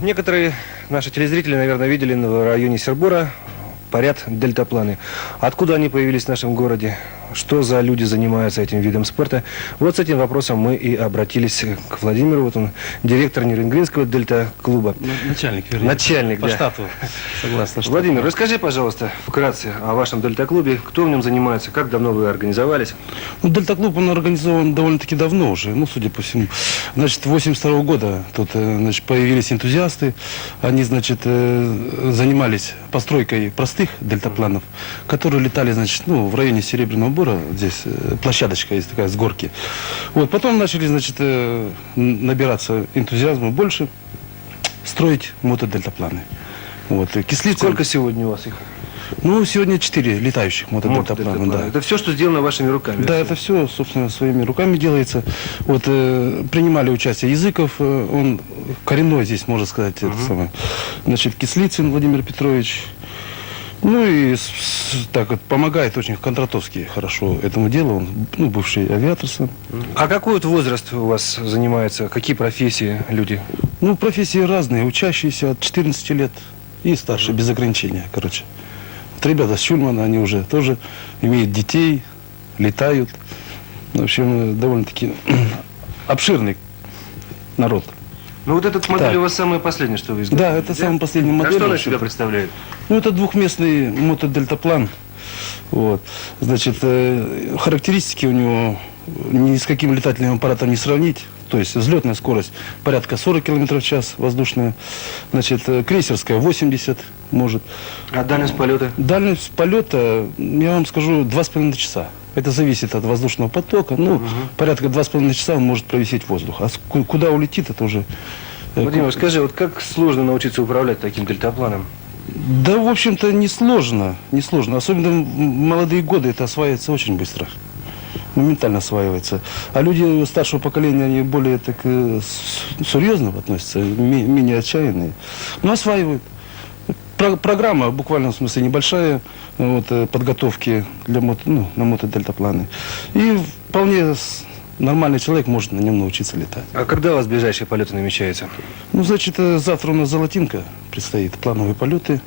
некоторые наши телезрители, наверное, видели в районе Сербора парят дельтапланы. Откуда они появились в нашем городе? Что за люди занимаются этим видом спорта? Вот с этим вопросом мы и обратились к Владимиру. Вот он, директор Нерюнгринского дельта-клуба. Начальник, вернее. Начальник, по да. штату. Согласно штату. Владимир, расскажи, пожалуйста, вкратце о вашем дельта-клубе. Кто в нем занимается? Как давно вы организовались? Ну, дельта-клуб, он организован довольно-таки давно уже, ну, судя по всему. Значит, 82 года тут, значит, появились энтузиасты. Они, значит, занимались постройкой простых дельтапланов, которые летали, значит, ну, в районе Серебряного Бора. Здесь площадочка есть такая с горки. Вот, потом начали, значит, набираться энтузиазма больше, строить мотодельтапланы. Вот, Кислицын. Сколько сегодня у вас их? Ну, сегодня 4 летающих мотодельтаплана, да. Это все, что сделано вашими руками? Да, это все, собственно, своими руками делается. Вот, принимали участие Языков, он коренной здесь, можно сказать, это самое. Значит, Кислицын Владимир Петрович. Ну и так вот помогает очень Кондратовский хорошо этому делу, он, ну, бывший авиатор сам. А какой вот возраст у вас занимается? Какие профессии люди? Ну, профессии разные, учащиеся от 14 лет и старше, без ограничения, короче. Вот ребята с Чульмана, они уже тоже имеют детей, летают. В общем, довольно-таки обширный народ. Ну вот этот модель Так. у вас самая последняя, что вы изготовили? Да, это самая последняя модель. А что она в из себя общем-то. представляет? Ну, это двухместный мотодельтаплан. Вот. Значит, характеристики у него ни с каким летательным аппаратом не сравнить. То есть взлетная скорость порядка 40 км в час, воздушная. Значит, крейсерская 80 может. А дальность полета? Дальность полета, я вам скажу, 2,5 часа. Это зависит от воздушного потока. Ну, порядка 2,5 часа он может провисеть в воздух. А куда улетит, это уже... Владимир, скажи, вот как сложно научиться управлять таким дельтапланом? Да, в общем-то, несложно. Несложно. Особенно в молодые годы это осваивается очень быстро. Моментально осваивается. А люди старшего поколения, они более так серьезно относятся, менее отчаянные. Но осваивают. Программа, буквально в смысле, небольшая, вот, подготовки для на мотодельтапланы. И вполне нормальный человек может на нем научиться летать. А когда у вас ближайшие полеты намечаются? Ну, значит, завтра у нас Золотинка предстоит, плановые полеты,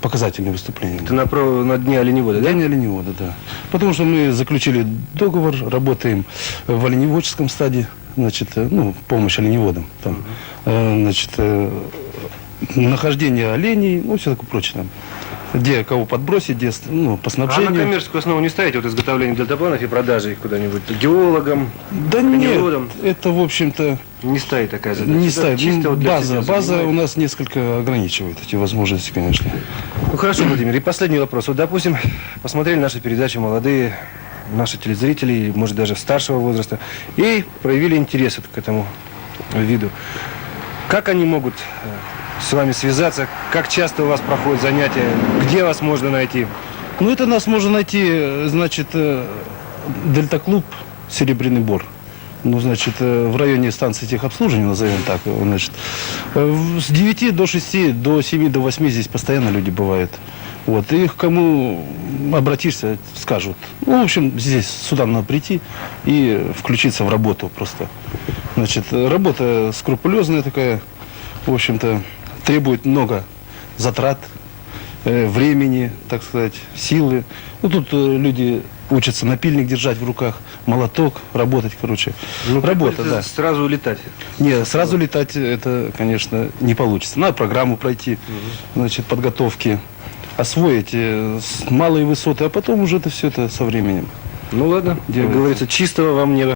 показательные выступления. Это на дне оленевода, да? День оленевода, да. Потому что мы заключили договор, работаем в оленеводческом стаде, значит, ну, помощь оленеводам. Там, значит, нахождение оленей, ну, все такое прочее там. Где кого подбросить, где, ну, по А снабжению. на коммерческую основу не ставите вот изготовление дельтапланов и продажи их куда-нибудь геологам? Да коневодам? нет, это, в общем-то, Не стоит такая задача? не Это ставит. чисто вот для себя База у занимаетесь? нас несколько ограничивает эти возможности, конечно. Ну хорошо, Владимир, и последний вопрос. Вот, допустим, посмотрели нашу передачу молодые, наши телезрители, может даже старшего возраста, и проявили интерес вот к этому виду. Как они могут с вами связаться? Как часто у вас проходят занятия? Где вас можно найти? Ну, это нас можно найти, значит, дельта-клуб «Серебряный Бор». Ну, значит, в районе станции техобслуживания, назовем так, значит, с 9 до 6, до 7, до 8 здесь постоянно люди бывают. Вот, и к кому обратишься, скажут. Ну, в общем, здесь сюда надо прийти и включиться в работу просто. Значит, работа скрупулезная такая, в общем-то, требует много затрат, времени, так сказать, силы. Ну, тут люди учатся напильник держать в руках, молоток, работать, короче. Ну, Работа, приходится да. сразу летать. Не, сразу летать это, конечно, не получится. Надо программу пройти, значит, подготовки, освоить малые высоты, а потом уже это все это со временем. Ну ладно, как говорится, чистого вам неба.